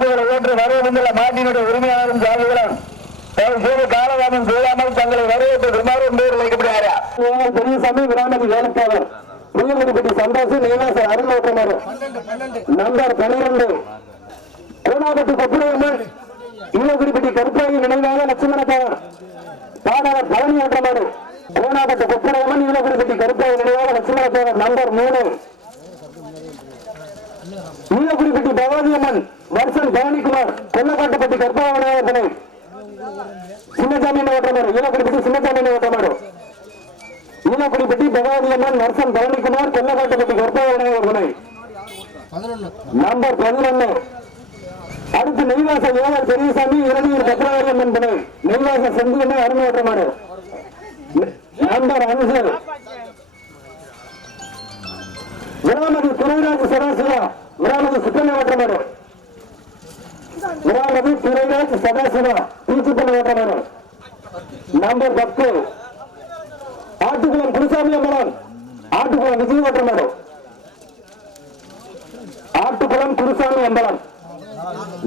பரிசுகளை ஏற்று வரவேண்டுள்ள மாட்டினுடைய உரிமையாளரும் சாதிகளும் செய்து காலதாமம் செய்யாமல் தங்களை வரவேற்று விமானம் பேர் வைக்கப்படுகிறாரா. பெரியசாமி விராமதி வேலைப்பாளர் புள்ளங்குடிப்பட்டி சந்தோஷ் நீலாசர் அருணோட்டமாறு நம்பர் பனிரெண்டு. கோணாபட்டி கொப்புரையம்மன். ஈழகுடிப்பட்டி கருப்பாயி நினைவாக லட்சுமணக்காரர் பாடகர் பழனி ஓட்டமாறு கோணாபட்டி கொப்புரையம்மன் ஈழகுடிப்பட்டி கருப்பாயி நினைவாக லட்சுமணக்காரர் நம்பர் மூணு. ஈழகுடிப்பட்டி பகவதியம்மன் வருஷன் பவானிக்குமார் கொல்லக்காட்டுப்பட்டி கற்பாவனை சின்னசாமி ஓட்டமாறு ஈழகுடிப்பட்டி சின்னசாமி ஓட்டமாறு ஈழக்குடிப்பட்டி பகவதியம்மன் வருஷன் பவானிக்குமார் கொல்லக்காட்டுப்பட்டி கர்ப்பாவனை நம்பர் பதினொன்று அடுத்து நெய்வாச ஏழர் பெரியசாமி இளநீர் பத்ராவதியம் என்பது நெய்வாச செந்து அருமை ஓட்டமாடு நம்பர் அஞ்சு விராமதி துறைராஜ் சதாசிவா விராமதி சுத்தனை ஓட்டமாடு விராமதி துறைராஜ் சதாசிவா தீச்சுப்பள்ளி ஓட்டமாடு நம்பர் பத்து. ஆட்டுக்குளம் குருசாமி அம்மன் ஆட்டுக்குளம் விஜய் ஓட்டமாடு ஆட்டுக்குளம் குருசாமி அம்பலம்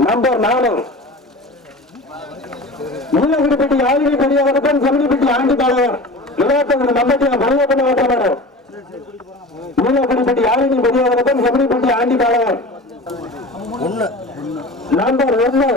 நம்பர் நாலு. நீலகிரிப்பட்டி ஆயுத பெரியவரப்பன் செமிடிப்பட்டி ஆண்டு தலைவர் மீனக்குடிப்பட்டி யாழினி பெரியவர்களுக்கும் செவனிப்பட்டி ஆண்டிபாளையம். நம்பர் ஒன்று.